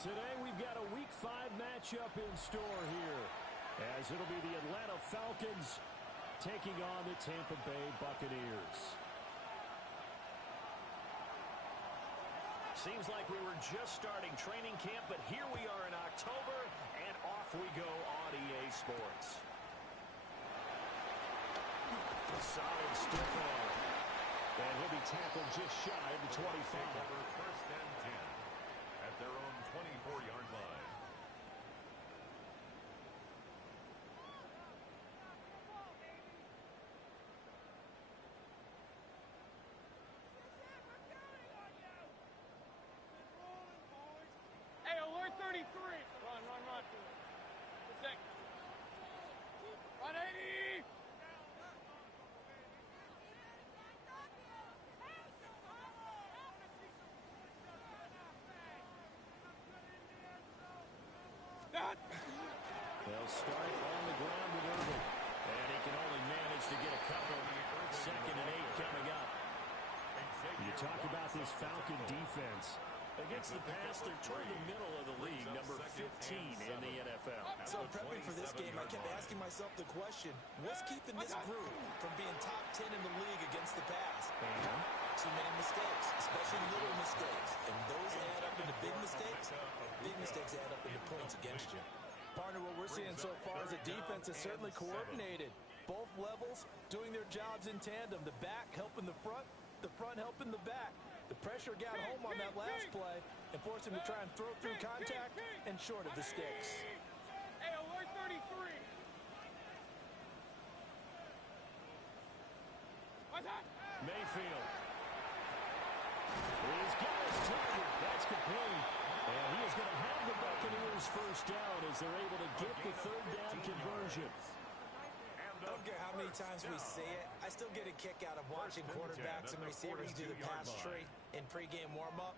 Today we've got a Week 5 matchup in store here, as it'll be the Atlanta Falcons taking on the Tampa Bay Buccaneers. Seems like we were just starting training camp, but here we are in October, and off we go on EA Sports. A solid stiff arm. And he'll be tackled just shy of the 25. Over first and 10 at their own 24-yard line. Hey, alert 33. Run. Good second. 180. They'll start on the ground with Irving. And he can only manage to get a couple. 2nd and 8 coming up. You talk about this Falcon defense. Against the pass, they're toward the middle of the league, number 15 in the NFL. So prepping for this game, I kept asking myself the question, what's keeping this group from being top 10 in the league against the pass? Too many mistakes, especially little mistakes. And those add up into big mistakes. Big mistakes add up into points against you. Partner, what we're seeing so far is a defense that's certainly coordinated. Both levels doing their jobs in tandem. The back helping the front helping the back. The pressure got home on that last play and forced him to try and throw through contact and short of the sticks. Hey, alert 33. What's that? Mayfield. He's got his target. That's complete. And he is going to have the Buccaneers first down as they're able to get the 3rd down conversion. I don't care how many times we see it. I still get a kick out of watching quarterbacks and receivers do the pass tree in pregame warm-up.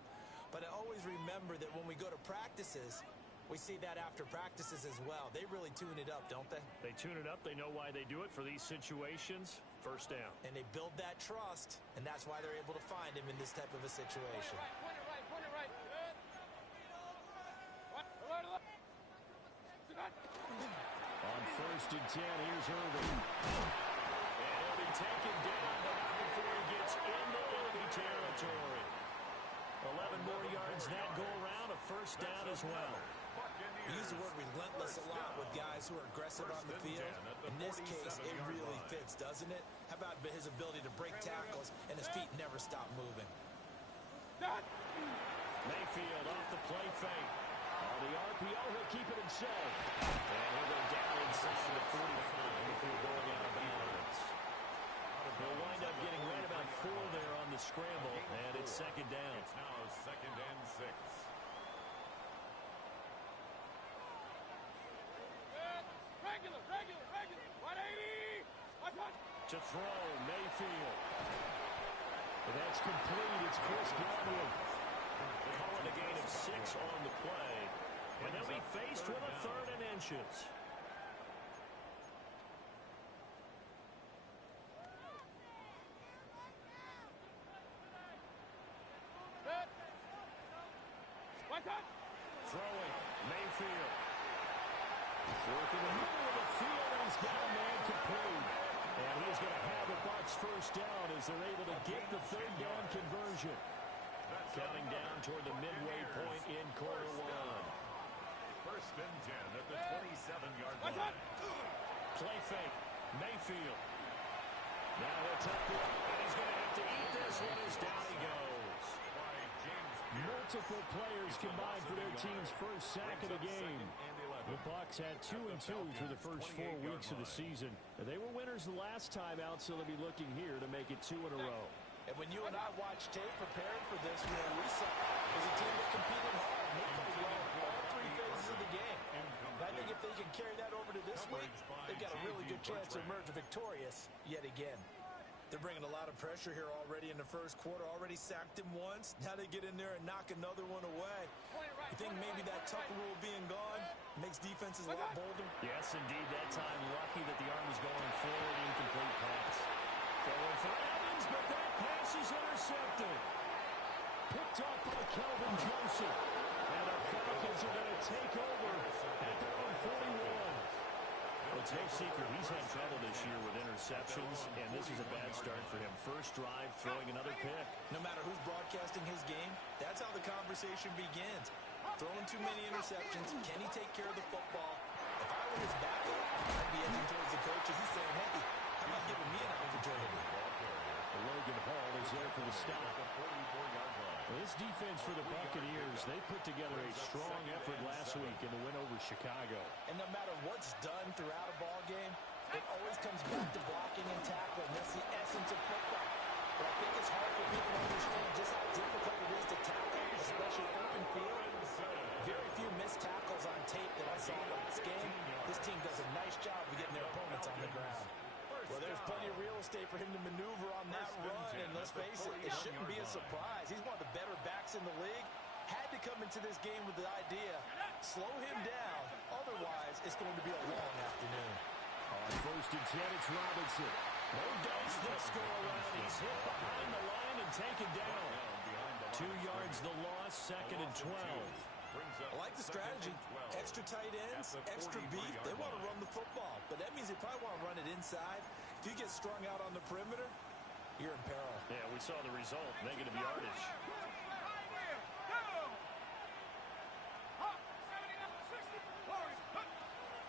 But I always remember that when we go to practices, we see that after practices as well. They really tune it up, don't they? They tune it up. They know why they do it for these situations. First down. And they build that trust, and that's why they're able to find him in this type of a situation. Point it right. Alert. On 1st and 10, here's Irving. And he'll be taken down, but not before he gets into enemy territory. 11 more yards that go around, a first down as well. We use the word relentless a lot with guys who are aggressive on the field. In this case, it really fits, doesn't it? How about his ability to break tackles and his feet never stop moving? Mayfield off the play fake. On the RPO, he'll keep it himself. And he'll go down inside the 45 before going out of bounds. He'll wind up getting right about 4 there on the scramble, and it's 2nd down. It's now 2nd and 6. Regular. 180. To throw, Mayfield. And that's complete. It's Chris Godwin. Calling a gain of 6 on the play. And they'll be faced with a 3rd and inches. Throwing, Mayfield. Working the middle of the field, and he's got a man complete. And he's going to have the Bucs first down as they're able to get the 3rd down conversion. Counting down toward the midway point in quarter 1. 1st and 10 at the 27-yard line. Play fake, Mayfield. Now he'll tuck it, and he's going to have to eat this one as down he goes. Multiple players combined for their team's first sack of the game. The Bucs had 2-2 through the first 4 weeks of the season. They were winners the last time out, so they'll be looking here to make it 2 in a row. And when you and I watched tape preparing for this, we saw was a team that competed hard. They played well all 3 phases of the game. And I think if they can carry that over to this week, they've got a really good chance to emerge victorious yet again. They're bringing a lot of pressure here already in the first quarter. Already sacked him once. Now they get in there and knock another one away. You think maybe that Tucker rule being gone makes defenses a lot bolder? Yes, indeed. That time, lucky that the arm was going forward. Incomplete pass. Going for Evans, but that pass is intercepted. Picked up by Kelvin Joseph. And the Falcons take over at their own 41. Well, it's no secret he's had trouble this year with interceptions, and this is a bad start for him. First drive, throwing another pick. No matter who's broadcasting his game, that's how the conversation begins. Throwing too many interceptions. Can he take care of the football? If I were his backup, I'd be edging towards the coaches and saying, hey, how about giving me an opportunity? Logan Hall is there for the stop. Well, this defense for the Buccaneers, they put together a strong effort last week in the win over Chicago. And no matter what's done throughout a ball game, it always comes back to blocking and tackling. That's the essence of football. But I think it's hard for people to understand just how difficult it is to tackle, especially open field. Very few missed tackles on tape that I saw last game. This team does a nice job of getting their opponents on the ground. Well, there's plenty of real estate for him to maneuver on that run, and let's face it, it shouldn't be a surprise. He's one of the better backs in the league. Had to come into this game with the idea, slow him down, otherwise it's going to be a long afternoon. On 1st and 10, it's Robinson. No dice this go around. He's hit behind the line and taken down. 2 yards the loss, 2nd and 12. I like the strategy. Extra tight ends, extra beef. They want to run the football, but that means they probably want to run it inside. If you get strung out on the perimeter, you're in peril. Yeah, we saw the result, negative yardage.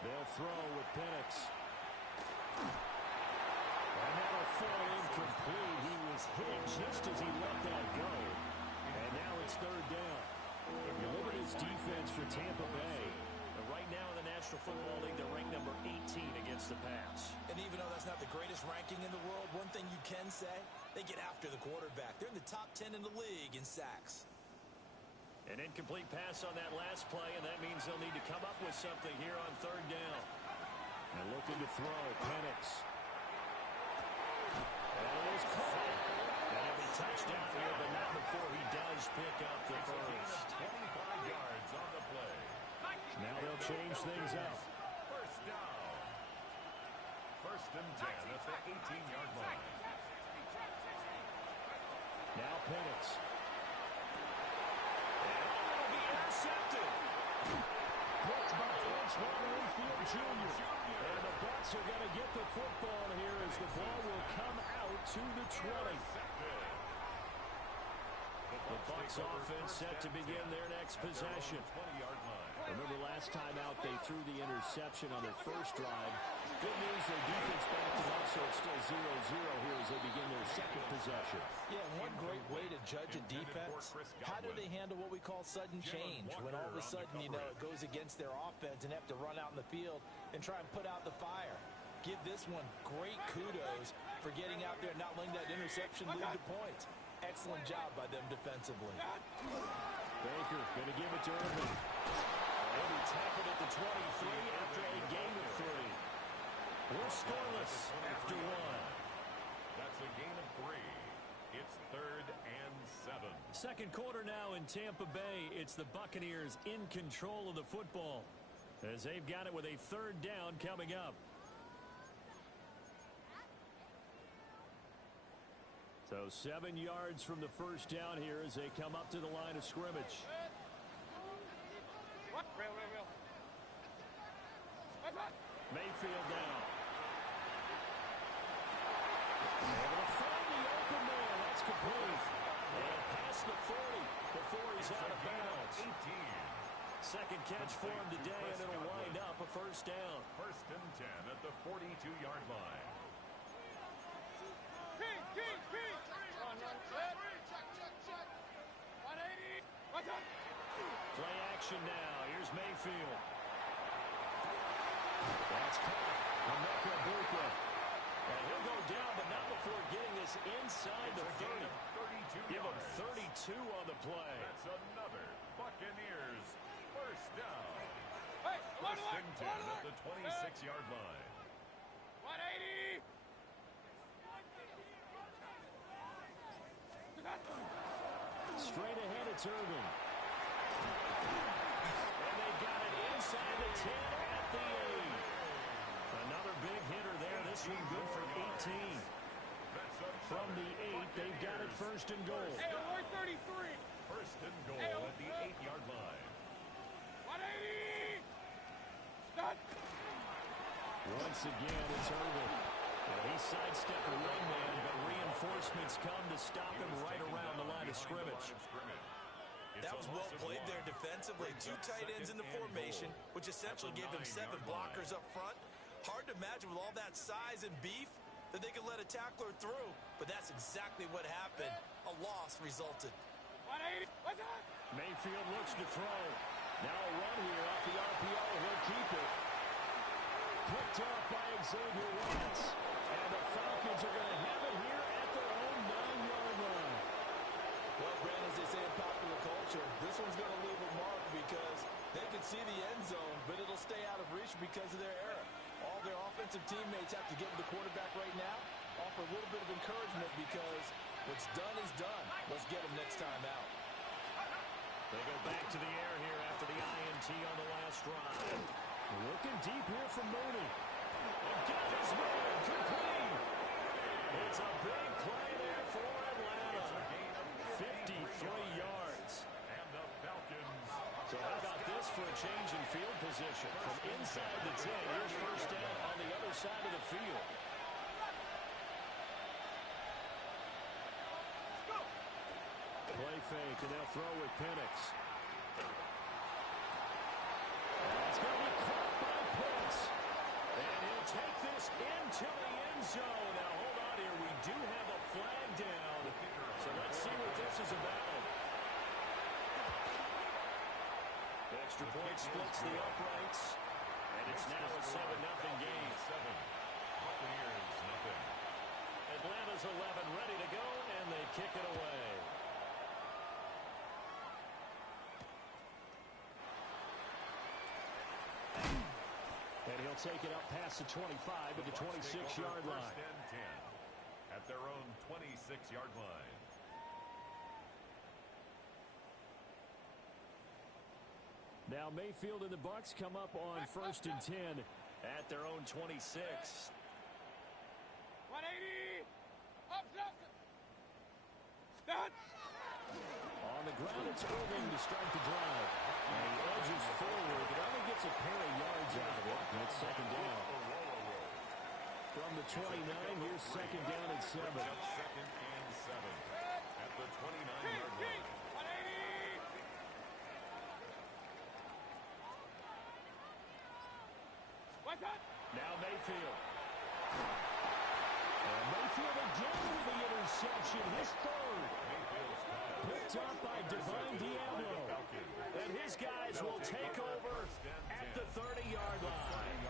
They'll throw with Penix. And that'll fall incomplete. He was hit just as he let that go. And now it's 3rd down. Look at his defense for Tampa Bay. Right now in the National Football League, they're ranked number 18 against the pass. And even though that's not the greatest ranking in the world, one thing you can say, they get after the quarterback. They're in the top 10 in the league in sacks. An incomplete pass on that last play, and that means they'll need to come up with something here on 3rd down. And looking to throw, Penix. And it is caught. And it'll be touchdown here, but not before he does pick up the first. 25 yards on the play. Now they'll change things up. First down. 1st and 10 at the 18-yard line. Now Penix. And it'll be intercepted. Blocked by Antoine Winfield Jr. And the Bucs are going to get the football here as the ball will come out to the 20. The Bucs offense set to begin their next possession. Remember last time out they threw the interception on their first drive. Good news, their defense backed them up, so it's still 0-0 here as they begin their second possession. Yeah, one great way to judge a defense, how do they handle what we call sudden change? When all of a sudden, you know, it goes against their offense and have to run out in the field and try and put out the fire. Give this one great kudos for getting out there and not letting that interception lead to points. Excellent job by them defensively. Baker going to give it to Irvin. He'll be tackled at the 23 after a gain of 3. We're scoreless after 1. That's a gain of 3. It's 3rd and 7. Second quarter now in Tampa Bay. It's the Buccaneers in control of the football as they've got it with a 3rd down coming up. So 7 yards from the first down here as they come up to the line of scrimmage. Mayfield down. Able to find the open man. That's complete. And past the 40 before he's out of bounds. 18. Second catch for him today, and it'll wind up a first down. 1st and 10 at the 42-yard line. Play action now. Here's Mayfield. That's caught. Emeka Buka. And he'll go down, but not before getting this inside the 30. Give him 32 on the play. That's another Buccaneers first down. 1st and 10 at the 26-yard line. 180. Straight ahead, it's Irvin. And they got it inside the 10 at the 8. Another big hitter there. This one good for 18. From the 8, they've got it 1st and goal. Hey, we're 33. 1st and goal at the 8-yard line. 180. Once again, it's Irvin. He sidestepped a one man, but reinforcements come to stop him right around the line of scrimmage. That was well played there defensively. Two tight ends in the formation, which essentially gave them 7 blockers up front. Hard to imagine with all that size and beef that they could let a tackler through, but that's exactly what happened. A loss resulted. Mayfield looks to throw. Now a run here off the RPO. He'll keep it. Picked up by Xavier Watts. And the Falcons are going to have it here at their own 9-yard line. Well, Brandon, as they say in popular culture, this one's going to leave a mark because they can see the end zone, but it'll stay out of reach because of their error. All their offensive teammates have to give the quarterback right now, offer a little bit of encouragement because what's done is done. Let's get them next time out. They go back to the air here after the INT on the last drive. Looking deep here from Mooney. And got his man complete. It's a big play there for Atlanta. 53 yards. And the Falcons. So how about this for a change in field position? From inside the 10, here's first down on the other side of the field. Play fake, and they'll throw with Penix. It's going to be caught by Pitts. And he'll take this into the end zone. Now, hold on here. We do have a flag down. So let's see what this is about. The extra point splits the uprights. And it's now a 7-0 game. Buccaneers, nothing. Atlanta's 11 ready to go, and they kick it away. And he'll take it up past the 25 at the 26-yard line. First and 10 at their own 26-yard line. Now Mayfield and the Bucs come up on first and 10 at their own 26. 180. Up, down. On the ground, it's Irving to start the drive. And he edges forward, but only gets a pair of yards out of it. And it's second down. From the 29, here's second down at 7. Second and 7 at the 29-yard line. 180. Now Mayfield. And Mayfield again with the interception. His third. Picked up by Divine Diablo. And his guys will take over at the 30-yard line.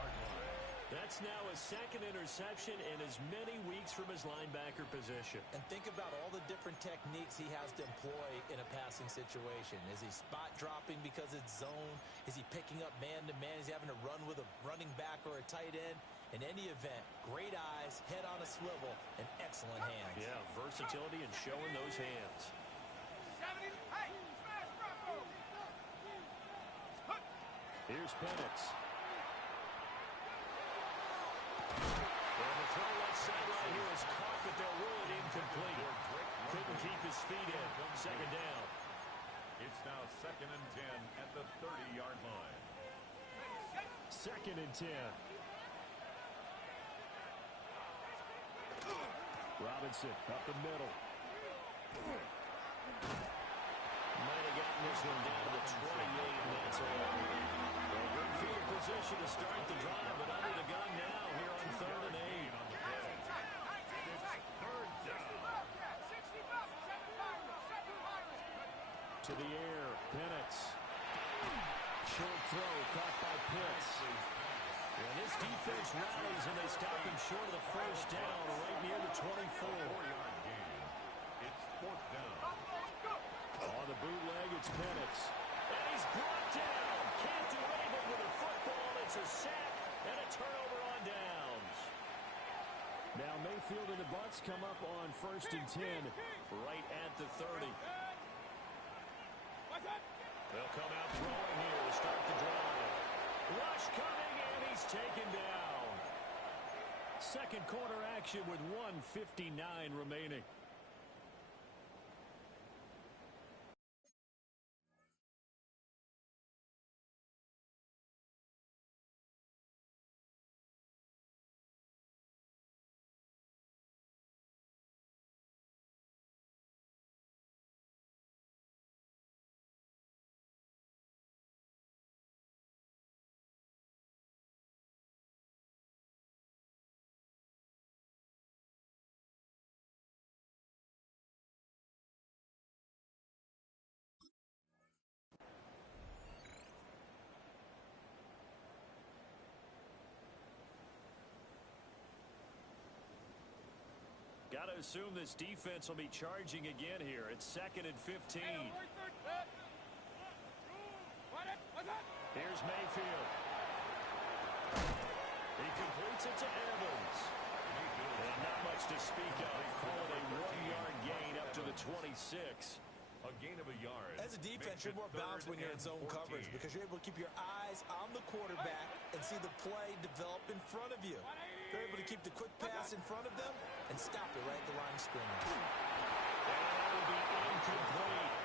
That's now a second interception in as many weeks from his linebacker position. And think about all the different techniques he has to employ in a passing situation. Is he spot dropping because it's zone? Is he picking up man-to-man? Is he having to run with a running back or a tight end? In any event, great eyes, head on a swivel, and excellent hands. Yeah, versatility and showing those hands. 70. Hey, smash, Bravo. Here's Penix. And the throw left sideline here is caught, but they'll rule it incomplete. Couldn't keep his feet in. Second down. It's now second and 10 at the 30-yard line. Second and 10. Robinson up the middle. Might have gotten this one down to the 28, and that's all. Well, good field position to start the drive, but under the gun now here on 3rd and 8. On the play. Third down. To the air, Penix. Short throw caught by Pitts. And this defense rallies, and they stop him short of the first down right near the 24. 4-yard gain. It's fourth down. On the bootleg, it's Penix. And he's brought down. Can't do anything with the football. It's a sack and a turnover on downs. Now Mayfield and the Bucs come up on first and 10 right at the 30. They'll come out throwing here to start the drive. Rush coming, and he's taken down. Second quarter action with 1:59 remaining. assume this defense will be charging again here. It's 2nd and 15. Here's Mayfield. He completes it to Evans. And not much to speak of. Call it a 1-yard gain up to the 26. A gain of a yard. As a defense, you're more balanced when you're in zone coverage because you're able to keep your eyes on the quarterback and see the play develop in front of you. They're able to keep the quick pass in front of them and stop it right at the line of scrimmage. And that will be incomplete.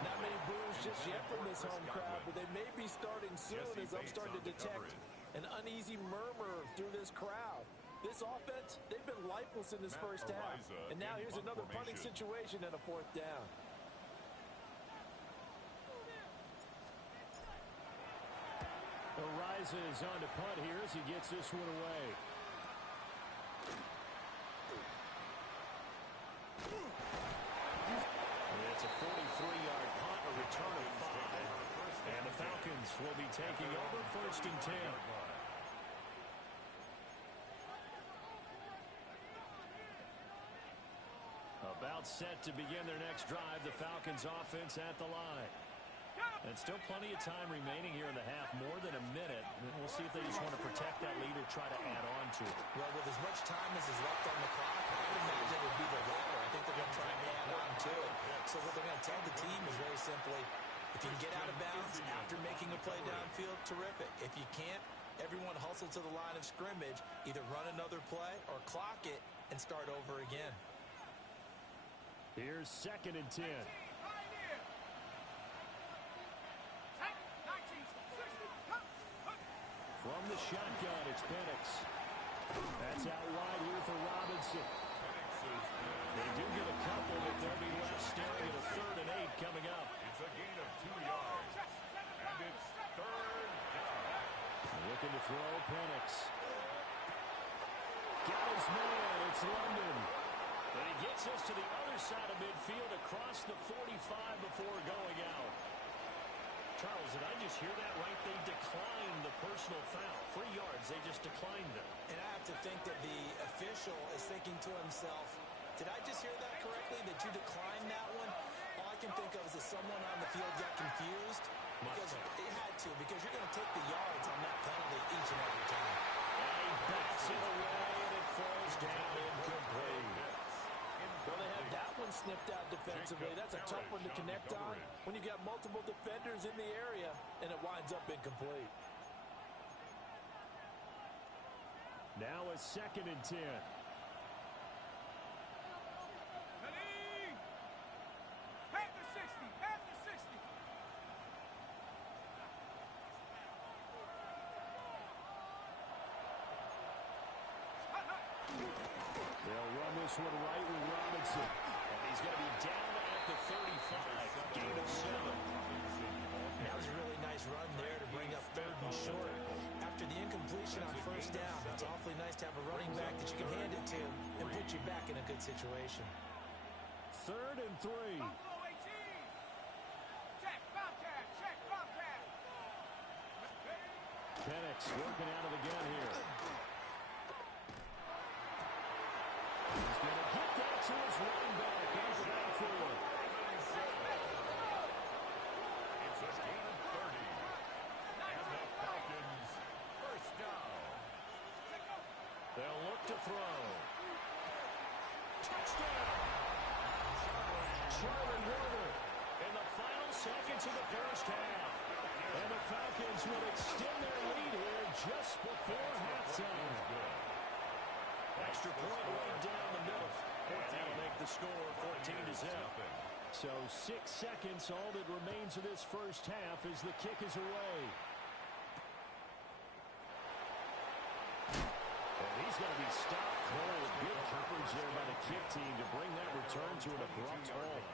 Not many boos just yet from this home crowd, but they may be starting soon as I'm starting to detect an uneasy murmur through this crowd. This offense, they've been lifeless in this first half. And now here's another punting situation and a 4th down. Ariza is on to punt here as he gets this one away. It's a 43-yard punt, a return of 5. And the Falcons will be taking over 1st and 10. About set to begin their next drive, the Falcons offense at the line. And still plenty of time remaining here in the half, more than a minute. And we'll see if they just want to protect that lead or try to add on to it. Well, with as much time as is left on the clock, I would imagine it would be the latter. I think they're going to try and add on to it. So what they're going to tell the team is very simply, if you can get out of bounds after making a play downfield, terrific. If you can't, everyone hustle to the line of scrimmage, either run another play or clock it and start over again. Here's 2nd and 10. From the shotgun, it's Penix. That's out wide here for Robinson. They do get a couple, but they'll be left staring at a 3rd and 8 coming up. It's a gain of 2 yards. And it's 3rd down. Looking to throw, Penix. Got his man, it's London. And he gets us to the other side of midfield across the 45 before going out. Charles, did I just hear that right? They declined the personal foul. 3 yards, they just declined them. And I have to think that the official is thinking to himself, did I just hear that correctly, that you declined that one? All I can think of is that someone on the field got confused. Because it had to, because you're going to take the yards on that penalty each and every time. And he backs it away, and it falls down incomplete. Well, they had that one snipped out defensively. That's a tough one to connect on when you got multiple defenders in the area, and it winds up incomplete. Now a 2nd and 10. They'll run this one right with Robinson. And he's going to be down at the 35. Gain of 7. That was a really nice run there to bring up 3rd and short. After the incompletion on 1st down, it's awfully nice to have a running back that you can hand it to and put you back in a good situation. 3rd and 3. Penix working out of the gun here. He's going to get that to his running back out of the backfield. It's a gain of 30. And the Falcons, 1st down. They'll look to throw. Touchdown! Charlie Warner in the final seconds of the first half. And the Falcons will extend their lead here just before halftime. Extra point right down the middle. And that'll make the score 14-0. So 6 seconds, all that remains of this first half as the kick is away. And he's going to be stopped cold. Good coverage there by the kick team to bring that return to an abrupt halt.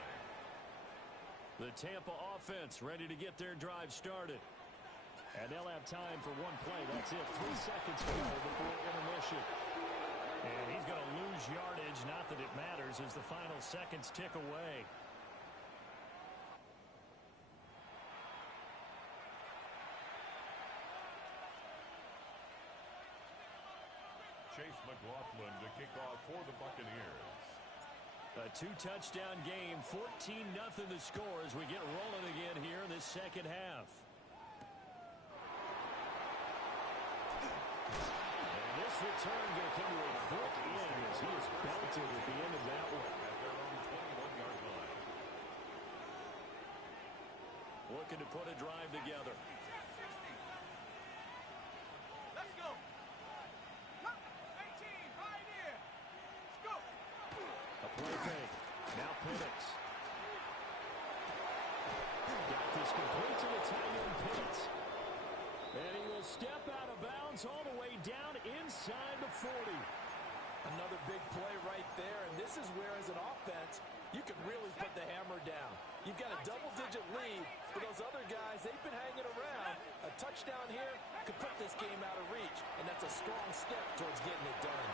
The Tampa offense ready to get their drive started. And they'll have time for one play. That's it. 3 seconds to go before intermission. And he's going to lose yardage. Not that it matters as the final seconds tick away. Chase McLaughlin to kick off for the Buccaneers. A two-touchdown game, 14-0 the score as we get rolling again here in this second half. And this return going to come to a quick end as he is belted at the end of that one. At their own 21-yard line. Looking to put a drive together. Let's go. 18, right here. Let's go. A play fake. Now Penix. Got this complete to the tight end Penix. And he will step out of bounds all the way down inside the 40. Another big play right there, and this is where, as an offense, you can really put the hammer down. You've got a double-digit lead. For those other guys, they've been hanging around. A touchdown here could put this game out of reach, and that's a strong step towards getting it done.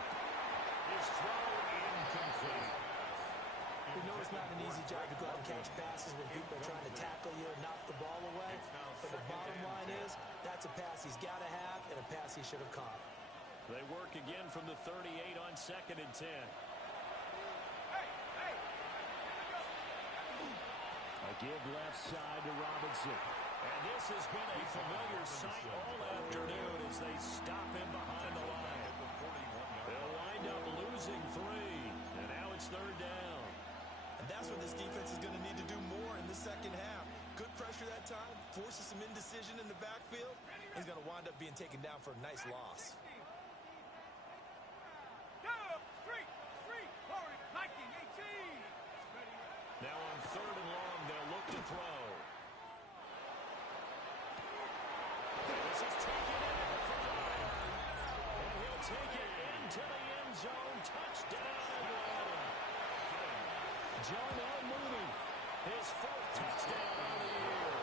His throw incomplete. We know it's not an easy job to go out and catch passes when people are trying to tackle you and knock the ball away. But the bottom line is, that's a pass he's got to have and a pass he should have caught. They work again from the 38 on 2nd and 10. A give left side to Robinson. And this has been a familiar sight all afternoon as they stop him behind the line. They'll wind up losing 3. And now it's 3rd down. And that's what this defense is going to need to do more in the second half. Good pressure that time, forces some indecision in the backfield. He's going to wind up being taken down for a nice loss. Now on 3rd and long, they'll look to throw. This is taken in at the 5. And he'll take it into the end zone. Touchdown and 1. John L. Mooney, his 4th touchdown of the year.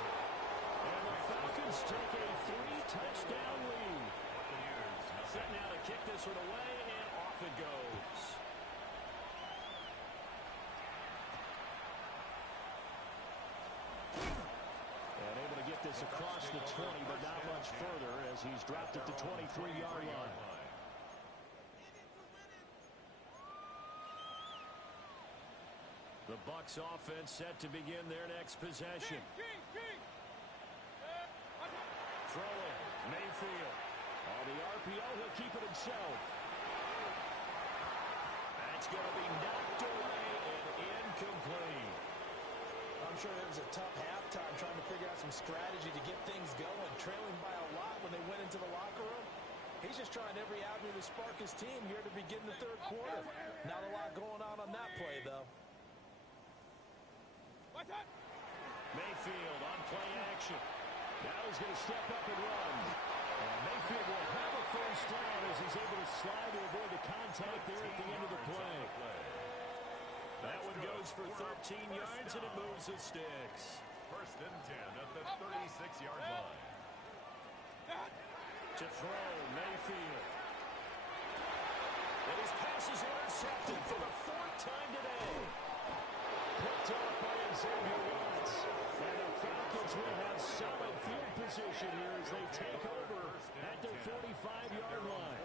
And the Falcons take a 3-touchdown lead. Set now to kick this one away, and off it goes. And able to get this across the 20, but not much further as he's dropped at the 23-yard line. The Bucs offense set to begin their next possession. Throwing, Mayfield. On the RPO, he'll keep it himself. That's going to be knocked away and incomplete. I'm sure it was a tough halftime trying to figure out some strategy to get things going, trailing by a lot when they went into the locker room. He's just trying every avenue to spark his team here to begin the 3rd quarter. Not a lot going on that play, though. Mayfield on play action. Now he's going to step up and run. And Mayfield will have a first down as he's able to slide to avoid the contact there at the end of the play. That one goes for 13 yards, and it moves the sticks. 1st and 10 at the 36-yard line. To throw, Mayfield. And his pass is intercepted for the 4th time today. Picked up by Xavier Watts. And the Falcons will have solid field position here as they take over at their 45-yard line.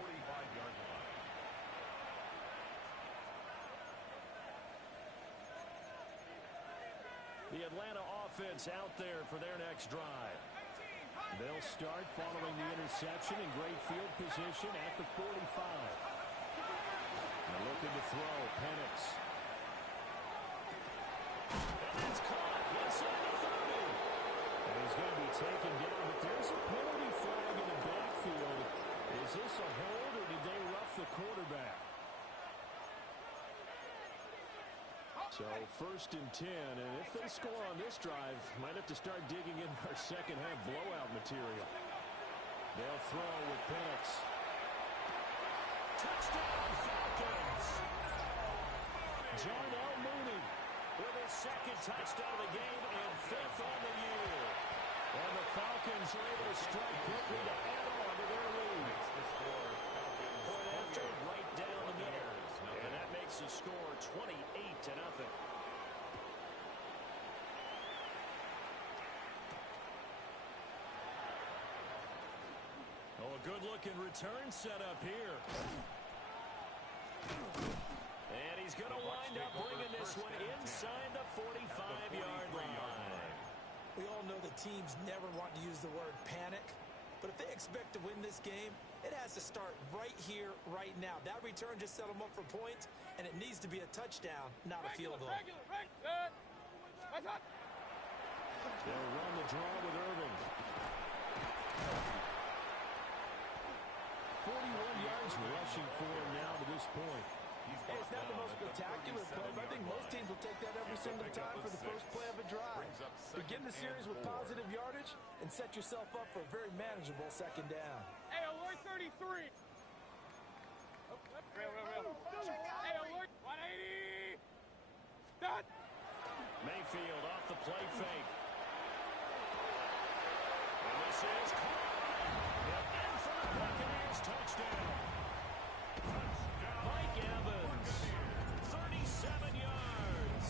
The Atlanta offense out there for their next drive. They'll start following the interception in great field position at the 45. They're looking to throw, Penix. And that's caught inside the 30. And he's going to be taken down, but there's a penalty flag in the backfield. Is this a hold, or did they rough the quarterback? So 1st and 10, and if they score on this drive, might have to start digging in our second half blowout material. They'll throw with Penix. Touchdown Falcons! John L. Mooney with his 2nd touchdown of the game and 5th on the year. And the Falcons are able to strike quickly to add on to their lead. Point after right down the middle. And that makes the score 28-0. Oh, a good-looking return set up here. And he's going to wind up bringing this one inside the 45-yard line. We all know that teams never want to use the word panic, but if they expect to win this game, it has to start right here, right now. That return just set them up for points, and it needs to be a touchdown, not a field goal. They'll run the draw with Irving. 41 yards rushing for him now to this point. Hey, it's not the most spectacular play, but I think most teams will take that every single time for the first play of a drive. Begin the series with positive yardage and set yourself up for a very manageable second down. Hey, alert 33. Hey, alert 180. Done. Mayfield off the play fake. And this is caught. And for the Buccaneers, touchdown. Mike Evans, 37 yards.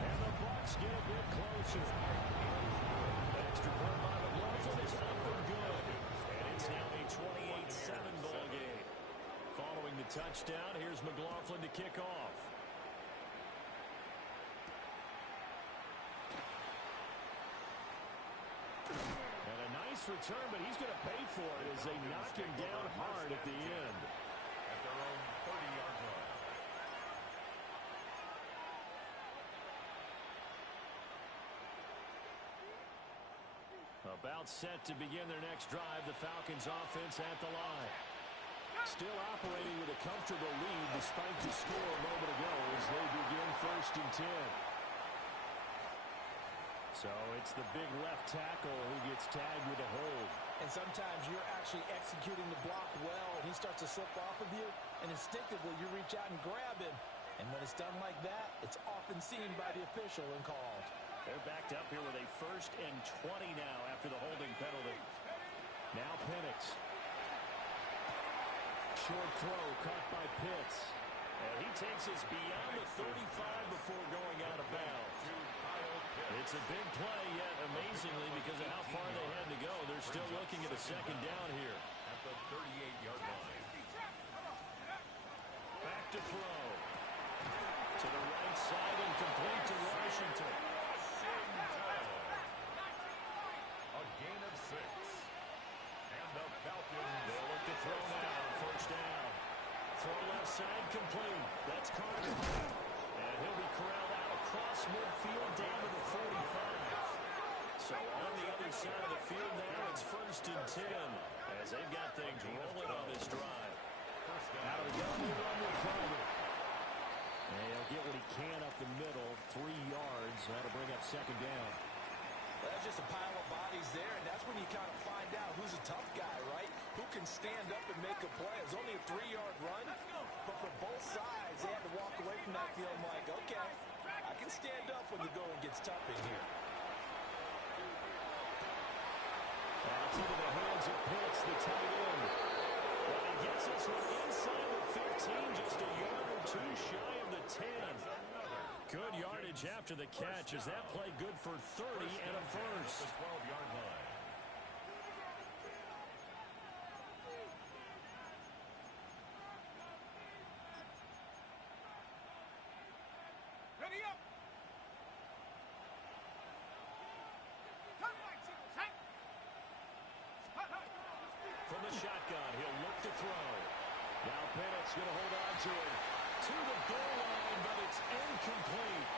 And the Bucs get a bit closer. Extra point by McLaughlin is up and good. And it's now a 28-7 ball game. Following the touchdown, here's McLaughlin to kick off. And a nice return, but he's going to pay for it as they knock him down hard at the end. At their own 30-yard line. About set to begin their next drive, the Falcons offense at the line. Still operating with a comfortable lead despite the score a moment ago as they begin 1st and 10. So it's the big left tackle who gets tagged with a hold. And sometimes you're actually executing the block well, and he starts to slip off of you, and instinctively you reach out and grab him. And when it's done like that, it's often seen by the official and called. They're backed up here with a 1st and 20 now after the holding penalty. Now Penix. Short throw caught by Pitts. And he takes us beyond the 35 before going out of bounds. It's a big play, yet amazingly, because of how far they had to go, they're still looking at a second down here. At the 38-yard line. Back to throw. To the right side and complete to Washington. A gain of 6. And the Falcons. They'll look to throw now. 1st down. Throw left side complete. That's Carter. And he'll be corralled out across midfield down to the 45. So on the other side of the field now, it's 1st and 10 as they've got things rolling on this drive. Out of the gun, they run with Carter. And he'll get what he can up the middle, 3 yards. That'll bring up 2nd down. Well, that's just a pile of bodies there, and that's when you kind of find out who's a tough guy, right? Who can stand up and make a play. It's only a 3-yard run, but for both sides, they had to walk away from that feeling like, okay, I can stand up when the going gets tough in here. That's into the hands of Pitts, the tight end. Well, he gets us one inside the 15, just a yard or 2 shy of the 10. Good yardage after the catch. Is that play good for 30 and a 1st? The 12-yard line. Ready up. From the shotgun, he'll look to throw. Now Penix going to hold on to it. To the goal line, but it's incomplete.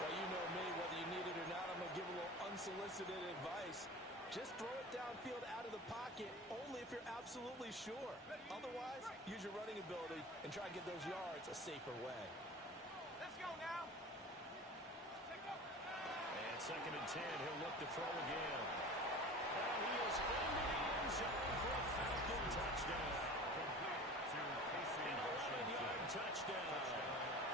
Well, you know me, whether you need it or not, I'm going to give a little unsolicited advice. Just throw it downfield out of the pocket, only if you're absolutely sure. Otherwise, use your running ability and try to get those yards a safer way. Let's go now. And 2nd and 10, he'll look to throw again. And he is into the end zone for a Falcon touchdown. An 11-yard touchdown.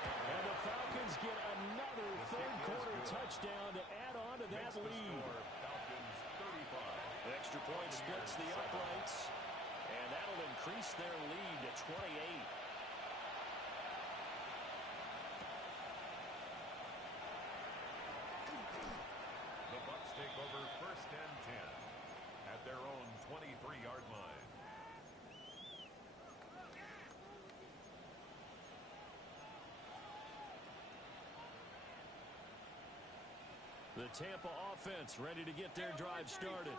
And the Falcons get another 3rd-quarter touchdown to add on to that lead. Falcons 35. Extra point splits the uprights, and that'll increase their lead to 28. The Bucs take over 1st and 10 at their own 23-yard line. The Tampa offense ready to get their drive started.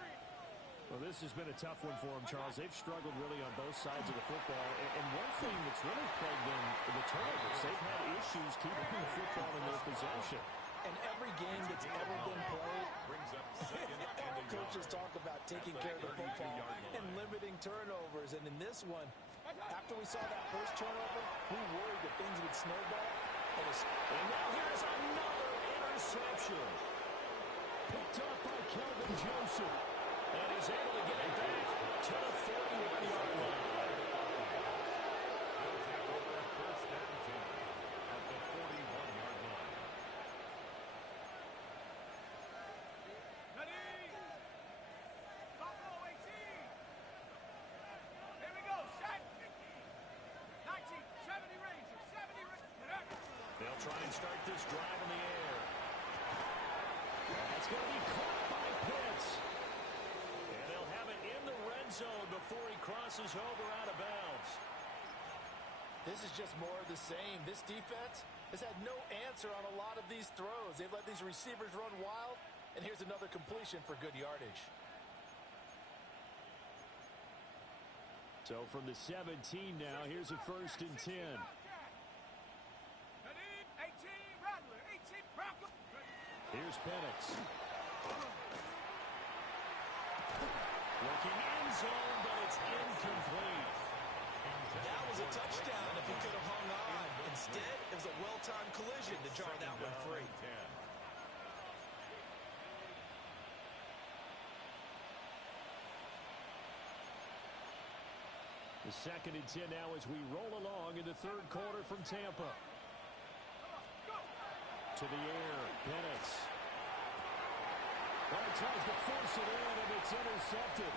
Well, this has been a tough one for them, Charles. They've struggled really on both sides of the football. And one thing that's really plagued them, the turnovers. They've had issues keeping the football in their possession. And every game that's ever been played, coaches talk about taking care of the football and limiting turnovers. And in this one, after we saw that first turnover, we worried that things would snowball. And now here's another interception. Picked up by Kelvin Joseph. And he's able to get it back to the 41-yard line. They'll take over first and 10 at the 41-yard line. Ready? Buffalo 18. Here we go. Set. 19. 70 Rangers. 70 Rangers. They'll try and start this drive in the air. That's going to be caught by Pitts. And they'll have it in the red zone before he crosses over out of bounds. This is just more of the same. This defense has had no answer on a lot of these throws. They've let these receivers run wild, and here's another completion for good yardage. So from the 17 now, here's a 1st and 10. Ready? 18. Rattler. 18. Rattler. Here's Penix. Looking end zone, but it's incomplete. That was a touchdown if he could have hung on. Instead, it was a well-timed collision to jar that one free. The 2nd and 10 now as we roll along in the 3rd quarter from Tampa. To the air, Penix. Well, he tries to force it in, and it's intercepted.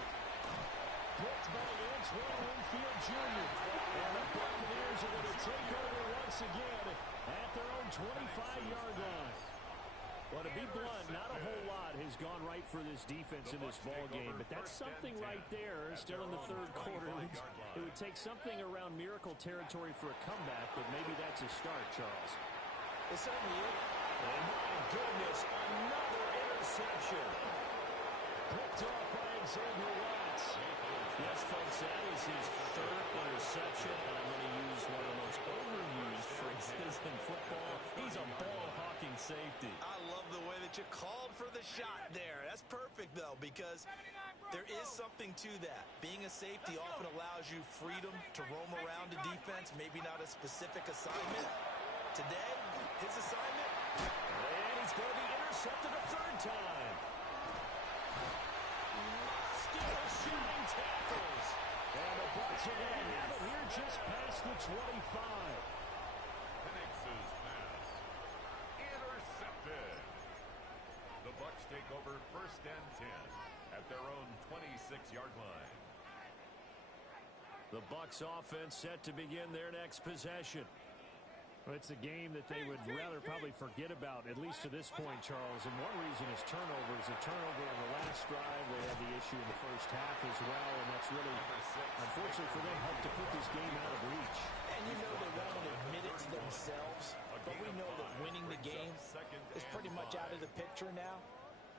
Picked by Antoine Winfield Jr. And the Buccaneers are going to take over once again at their own 25-yard line. Well, to be blunt, not a whole lot has gone right for this defense in this ball game, but that's something right there still in the 3rd quarter. It would take something around miracle territory for a comeback, but maybe that's a start, Charles. It certainly is. And my goodness, another interception. Picked off by Xavier Watts. Yes, folks, that is his 3rd interception, and I'm going to use one of the most overused phrases in football. He's a ball-hawking safety. I love the way that you called for the shot there. That's perfect, though, because there is something to that. Being a safety often allows you freedom to roam around a defense, maybe not a specific assignment. Today, his assignment, and he's going to be intercepted a 3rd time. Still shooting tackles. And the Bucs are going to have it here just past the 25. Penix's pass intercepted. The Bucs take over 1st and 10 at their own 26-yard line. The Bucs offense set to begin their next possession. Well, it's a game that they would rather probably forget about, at least to this point, Charles. And one reason is turnovers. A turnover on the last drive. They had the issue in the first half as well, and that's really, unfortunately for them, helped to put this game out of reach. And you know they won't admit it to themselves, but we know that winning the game is pretty much out of the picture now.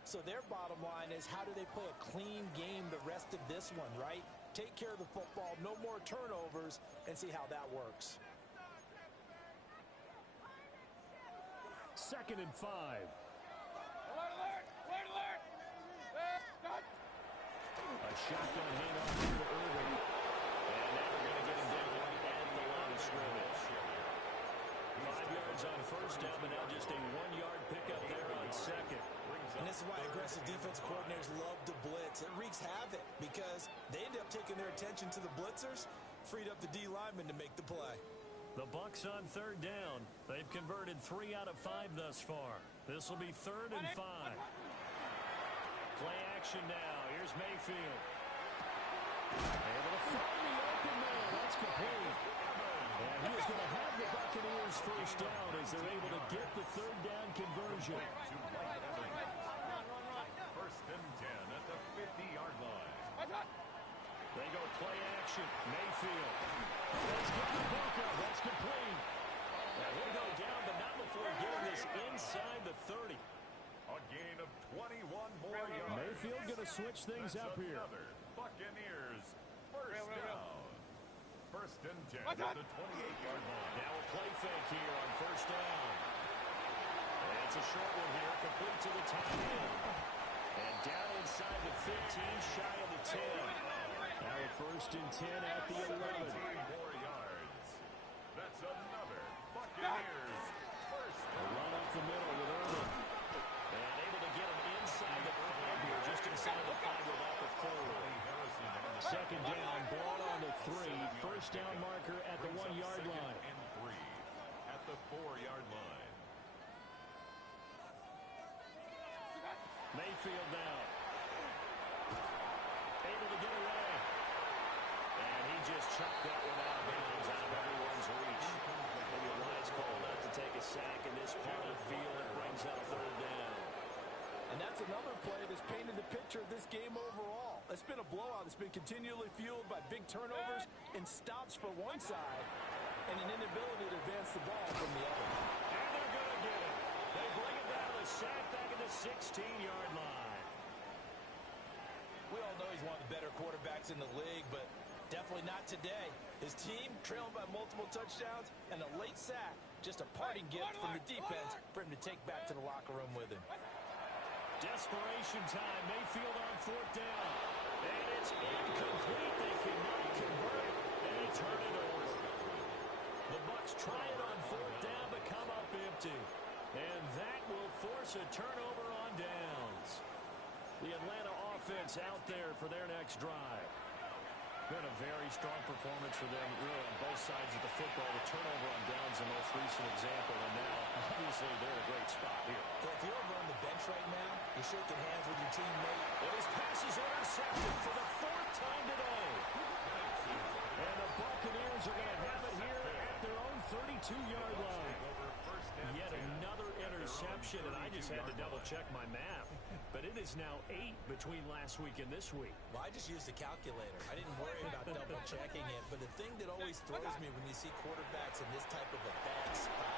So their bottom line is, how do they play a clean game the rest of this one, right? Take care of the football, no more turnovers, and see how that works. 2nd and 5. Alert, alert! Alert, alert! A shotgun handoff here to Irving. And now we're going to get him down at the line of scrimmage. 5 yards on 1st down, but now just a 1-yard pickup there on 2nd. and this is why aggressive defense coordinators love to blitz. It wreaks havoc because they end up taking their attention to the blitzers, freed up the D lineman to make the play. The Bucs on 3rd down. They've converted 3 out of 5 thus far. This will be 3rd and 5. Play action now. Here's Mayfield. Able to find the open man. That's complete. And he is going to have the Buccaneers 1st down as they're able to get the 3rd down conversion. 1st and 10 at the 50-yard line. They go play action. Mayfield. Let's get the Booker. That's complete. Now he'll go down, but not before getting this inside the 30. A gain of 21 more yards. Mayfield going to switch things That's up here. Another Buccaneers first down. First and 10 at the 28-yard line. Now a play fake here on first down. And it's a short one here, complete to the tight end. And down inside the 15, shy of the 10. Now a first and 10 at the 11. 17 more yards. That's another Buccaneers first A down. run up the middle with Irvin. And able to get him inside the 5 here, just inside the 5 without the 4. Second down, ball on the 3. First down marker at the 1-yard line. And 3 at the 4-yard line. Mayfield now. Able to get away. And he just chucked that one out of bounds, out of everyone's reach. Maybe a wise call not to take a sack in this part of the field. It brings up third down. And that's another play that's painted the picture of this game overall. It's been a blowout. It's been continually fueled by big turnovers and stops for one side and an inability to advance the ball from the other. And they're going to get it. They bring it down to the sack back at the 16-yard line. We all know he's one of the better quarterbacks in the league, but definitely not today. His team trailed by multiple touchdowns and a late sack. Just a parting gift from the defense for him to take back to the locker room with him. Desperation time. Mayfield on fourth down. And it's incomplete. They cannot convert. And they turn it over. The Bucs try it on fourth down, but come up empty. And that will force a turnover on downs. The Atlanta offense out there for their next drive. Been a very strong performance for them, really, on both sides of the football. The turnover on downs, the most recent example, and now, obviously, they're in a great spot here. If you're over on the bench right now, you're shaking hands with your teammate. And his pass is intercepted for the 4th time today. And the Buccaneers are going to have it here at their own 32-yard line. Yet another interception, and I just had to double-check my math. But it is now 8 between last week and this week. Well, I just used a calculator. I didn't worry about double-checking it. But the thing that always throws me when you see quarterbacks in this type of a bad spot,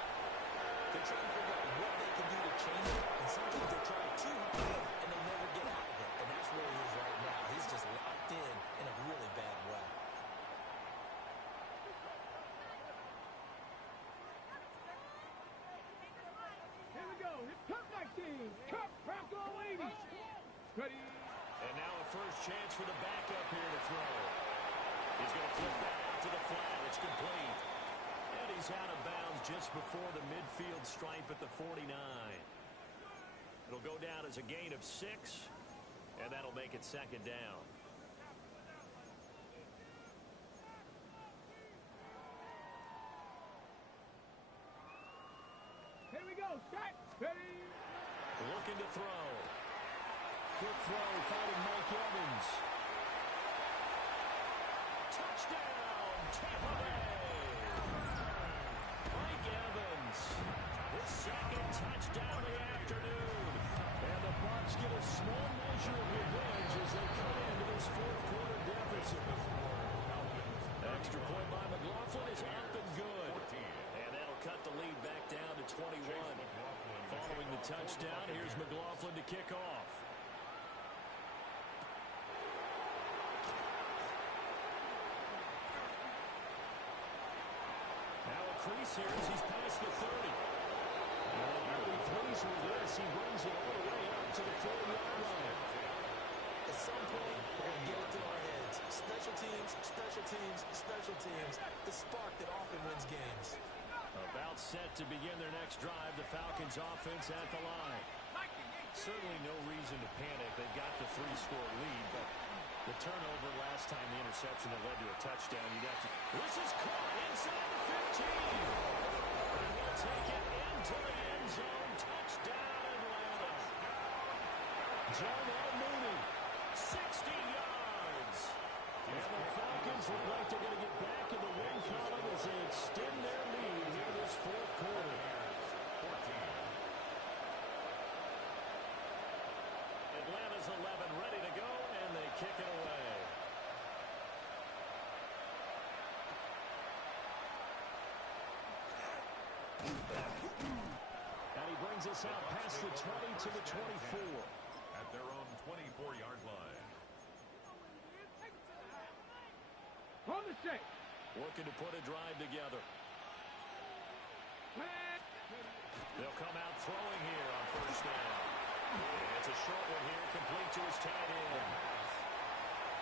they're trying to figure out what they can do to change it. And sometimes they try too hard, and they never get out of it. And that's where he is right now. He's just locked in a really bad way. Here we go. Cut back team. Cut back all 80. Ready. And now a first chance for the backup here to throw. He's going to flip that out to the flat. It's complete. And he's out of bounds just before the midfield stripe at the 49. It'll go down as a gain of 6, and that'll make it second down. Here we go. Set. Ready. Looking to throw. Quick throw, fighting Mike Evans. Touchdown, Tampa Bay. Mike Evans, his second touchdown of the afternoon. And the Bucs get a small measure of revenge as they come into this fourth quarter deficit. Extra point by McLaughlin is up and good. And that'll cut the lead back down to 21. Following the touchdown, here's McLaughlin to kick off. Now a crease here as he's past the 30. And I'll be pleased with this. He brings it all the way up to the 40-yard line. At some point, we're going to get it to our heads. Special teams, special teams, special teams. The spark that often wins games. About set to begin their next drive, the Falcons offense at the line. Certainly no reason to panic. They've got the 3-score lead, but the turnover last time, the interception that led to a touchdown, you'd have to... This is caught inside the 15. And they'll take it into the end zone. Touchdown, Atlanta. John Mooney, 60 yards. And the Falcons look like they're going to get back in the win column as they extend their lead here this fourth quarter. Atlanta's 11 ready to go, and they kick it away. And he brings us out past the 20 to the 24. At their own 24-yard line. On the shake. Looking to put a drive together. They'll come out throwing here on first down. And it's a short one here, complete to his tight end.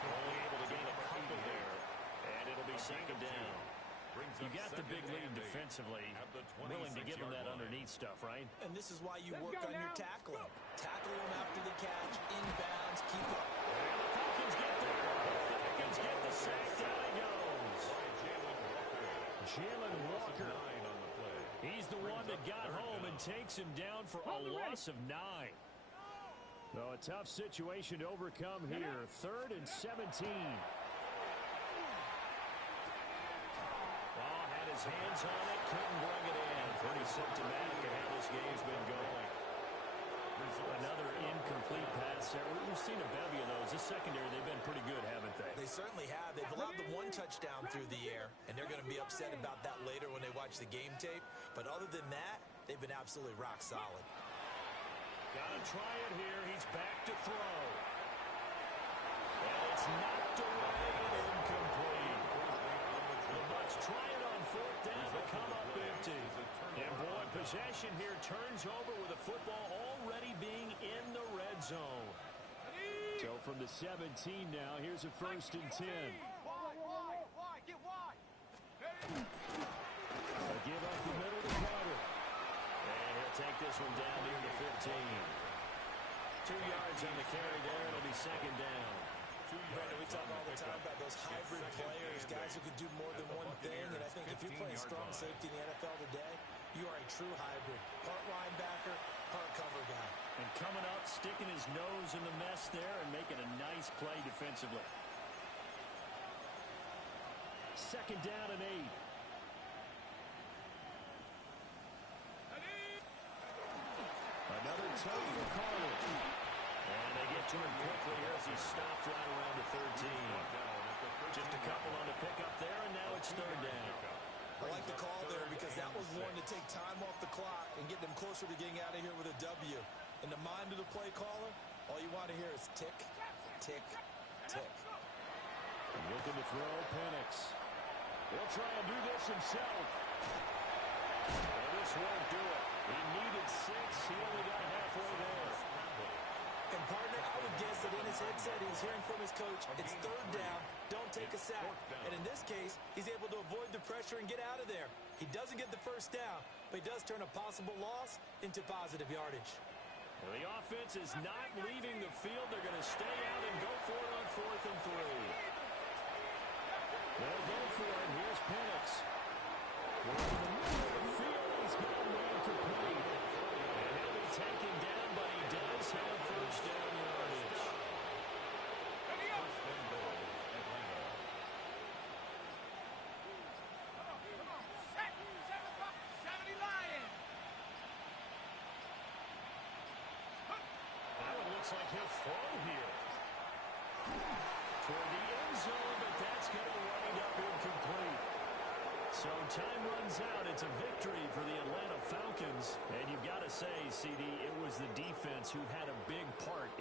Only able to gain a couple there, and it'll be second down. You got the big lead defensively, willing to give him that underneath stuff, right? And this is why you work on your tackling. Tackle him after the catch, inbounds, keep up. And the Falcons get there. The Falcons get the sack. Down he goes. Jalen Walker. He's the one that got home and takes him down for a loss of 9. So a tough situation to overcome here. 3rd and 17. His hands on it, couldn't bring it in. Pretty symptomatic of how this game's been going. Another incomplete pass there. We've seen a bevy of those. This secondary, they've been pretty good, haven't they? They certainly have. They've allowed the 1 touchdown through the air, and they're going to be upset about that later when they watch the game tape. But other than that, they've been absolutely rock solid. Got to try it here. He's back to throw. And it's knocked away and incomplete. The Bucs try it on 4th down, but come up empty. And boy, possession here turns over with the football already being in the red zone. So from the 17 now, here's a 1st and 10. Why? Get wide. A give up the middle to Carter. And he'll take this one down near the 15. 2 yards on the carry there. It'll be second down. Brandon, we talk all the time about those hybrid players, guys who can do more than one thing, and I think if you're playing strong safety in the NFL today, you are a true hybrid. Part linebacker, part cover guy. And coming up, sticking his nose in the mess there and making a nice play defensively. 2nd down and 8. Another toe for Carter. And they get to him quickly here as he stopped right around the 13. Just a couple on the pickup there, and now it's 3rd down. I like the call there because that was one to take time off the clock and get them closer to getting out of here with a W. In the mind of the play caller, all you want to hear is tick, tick, tick. And looking to throw Penix. He'll try and do this himself. And this won't do it. He needed 6. He only got halfway there. And partner, I would guess that in his headset he was hearing from his coach, it's 3rd down, don't take a sack. And in this case, he's able to avoid the pressure and get out of there. He doesn't get the 1st down, but he does turn a possible loss into positive yardage. Well, the offense is not leaving the field. They're going to stay out and go for it on 4th and 3. They'll go for it. Here's Penix. We're in the middle of the field. He's got a man complete. And he'll be taken down, but he does have 1st down yardage. Now it looks like he'll throw here. Toward the end zone, but that's going to wind up incomplete. So time runs out. It's a victory for the Atlanta Falcons. And you've got to say, CD, it was the defense who had a big part